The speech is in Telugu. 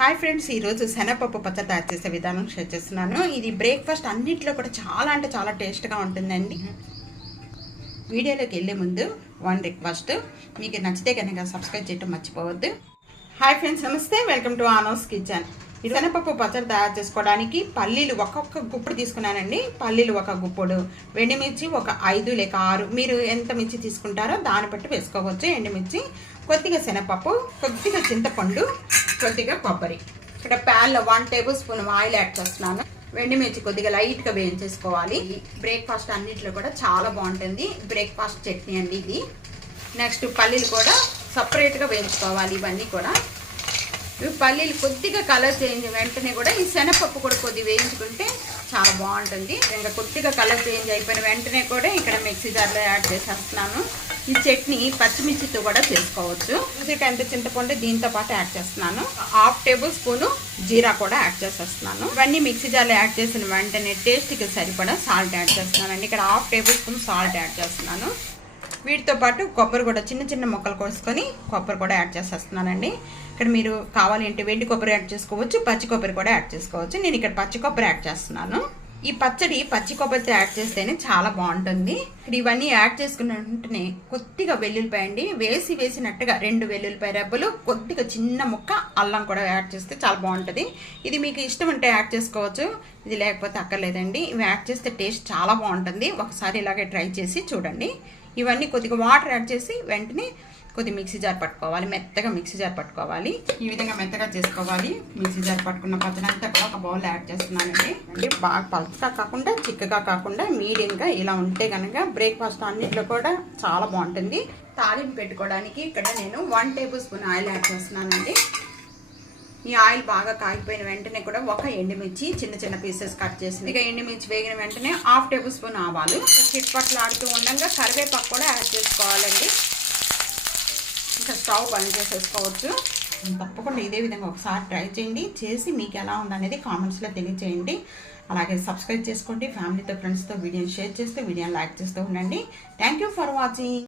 హాయ్ ఫ్రెండ్స్ ఈరోజు శనగపప్పు పచ్చడి తయారు చేసే విధానం షేర్ చేస్తున్నాను. ఇది బ్రేక్ఫాస్ట్ అన్నింటిలో కూడా చాలా అంటే చాలా టేస్ట్గా ఉంటుందండి. వీడియోలోకి వెళ్ళే ముందు వన్ రిక్వెస్ట్ మీకు నచ్చితే కనుక సబ్స్క్రైబ్ చేయడం మర్చిపోవద్దు. Hi friends namaste welcome to ఆనోస్ kitchen. ఈ శనగపప్పు పచ్చడి తయారు చేసుకోవడానికి పల్లీలు ఒక్కొక్క గుప్పుడు తీసుకున్నానండి. పల్లీలు ఒక గుప్పుడు ఎండుమిర్చి ఒక ఐదు లేక ఆరు. మీరు ఎంత మిర్చి తీసుకుంటారో దాన్ని బట్టి వేసుకోవచ్చు. ఎండుమిర్చి కొద్దిగా శనగపప్పు కొద్దిగా చింతపండు కొద్దిగా కొబ్బరి. ఇక్కడ ప్యాన్లో one tablespoon oil add చేస్తున్నాను. వెండిమిర్చి కొద్దిగా లైట్గా వేయించేసుకోవాలి. బ్రేక్ఫాస్ట్ అన్నింటిలో కూడా చాలా బాగుంటుంది. బ్రేక్ఫాస్ట్ చట్నీ అండి ఇది. నెక్స్ట్ పల్లీలు కూడా సపరేట్గా వేయించుకోవాలి ఇవన్నీ కూడా. ఇవి పల్లీలు కొద్దిగా కలర్ చేంజ్ వెంటనే కూడా ఈ శనగపప్పు కూడా కొద్దిగా వేయించుకుంటే చాలా బాగుంటుంది. ఇంకా కొద్దిగా కలర్ చేంజ్ అయిపోయిన వెంటనే కూడా ఇక్కడ మిక్సీ జార్లో యాడ్ చేసేస్తున్నాను. ఈ చట్నీ పచ్చిమిర్చితో కూడా చేసుకోవచ్చు. రుచికి ఎంత చింతపండు దీంతో పాటు యాడ్ చేస్తున్నాను. హాఫ్ టేబుల్ స్పూను జీరా కూడా యాడ్ చేసేస్తున్నాను. ఇవన్నీ మిక్సీ జార్లో యాడ్ చేసిన వెంటనే టేస్ట్కి సరిపడా సాల్ట్ యాడ్ చేస్తున్నాను అండి ఇక్కడ half tablespoon salt add చేస్తున్నాను. వీటితో పాటు కొబ్బరి కూడా చిన్న చిన్న ముక్కలు కోసుకొని కొబ్బరి కూడా యాడ్ చేసేస్తున్నానండి. ఇక్కడ మీరు కావాలంటే వెండి కొబ్బరి యాడ్ చేసుకోవచ్చు పచ్చి కొబ్బరి కూడా యాడ్ చేసుకోవచ్చు. నేను ఇక్కడ పచ్చి కొబ్బరి యాడ్ చేస్తున్నాను. ఈ పచ్చడి పచ్చి కొబ్బరితో యాడ్ చేస్తేనే చాలా బాగుంటుంది. ఇక్కడ ఇవన్నీ యాడ్ చేసుకున్న వెంటనే కొద్దిగా వెల్లుల్లిపాయ అండి. వేసి వేసినట్టుగా రెండు వెల్లుల్లిపాయ రెబ్బలు కొద్దిగా చిన్న ముక్క అల్లం కూడా యాడ్ చేస్తే చాలా బాగుంటుంది. ఇది మీకు ఇష్టం ఉంటే యాడ్ చేసుకోవచ్చు. ఇది లేకపోతే అక్కర్లేదండి. ఇవి యాడ్ చేస్తే టేస్ట్ చాలా బాగుంటుంది. ఒకసారి ఇలాగే ట్రై చేసి చూడండి. ఇవన్నీ కొద్దిగా వాటర్ యాడ్ చేసి వెంటనే కొద్ది మిక్సీ జార్ పట్టుకోవాలి మెత్తగా మిక్సీ జార్ పట్టుకోవాలి. ఈ విధంగా మెత్తగా చేసుకోవాలి. మిక్సీ జార్ పట్టుకున్న పచ్చడి అంతా కూడా ఒక బౌల్ యాడ్ చేస్తున్నానండి. అంటే బాగా పలుచగా కాకుండా చిక్కగా కాకుండా మీడియంగా ఇలా ఉంటే కనుక బ్రేక్ఫాస్ట్ అన్నింటిలో కూడా చాలా బాగుంటుంది. తాలింపు పెట్టుకోవడానికి ఇక్కడ నేను one tablespoon oil add చేస్తున్నానండి. ఈ ఆయిల్ బాగా కాగిపోయిన వెంటనే కూడా ఒక ఎండుమిర్చి చిన్న చిన్న పీసెస్ కట్ చేసింది ఇక ఎండుమిర్చి వేగిన వెంటనే హాఫ్ టేబుల్ స్పూన్ ఆవాలు. చిట్పట్లు ఆడుతూ ఉండగా కరివేపాకు కూడా యాడ్ చేసుకోవాలండి. ఇంకా స్టవ్ బంద్ చేసేసుకోవచ్చు. తప్పకుండా ఇదే విధంగా ఒకసారి ట్రై చేయండి. చేసి మీకు ఎలా ఉందనేది కామెంట్స్లో తెలియచేయండి. అలాగే సబ్స్క్రైబ్ చేసుకోండి. ఫ్యామిలీతో ఫ్రెండ్స్తో వీడియోని షేర్ చేస్తూ వీడియోని లైక్ చేస్తూ ఉండండి. Thank you for watching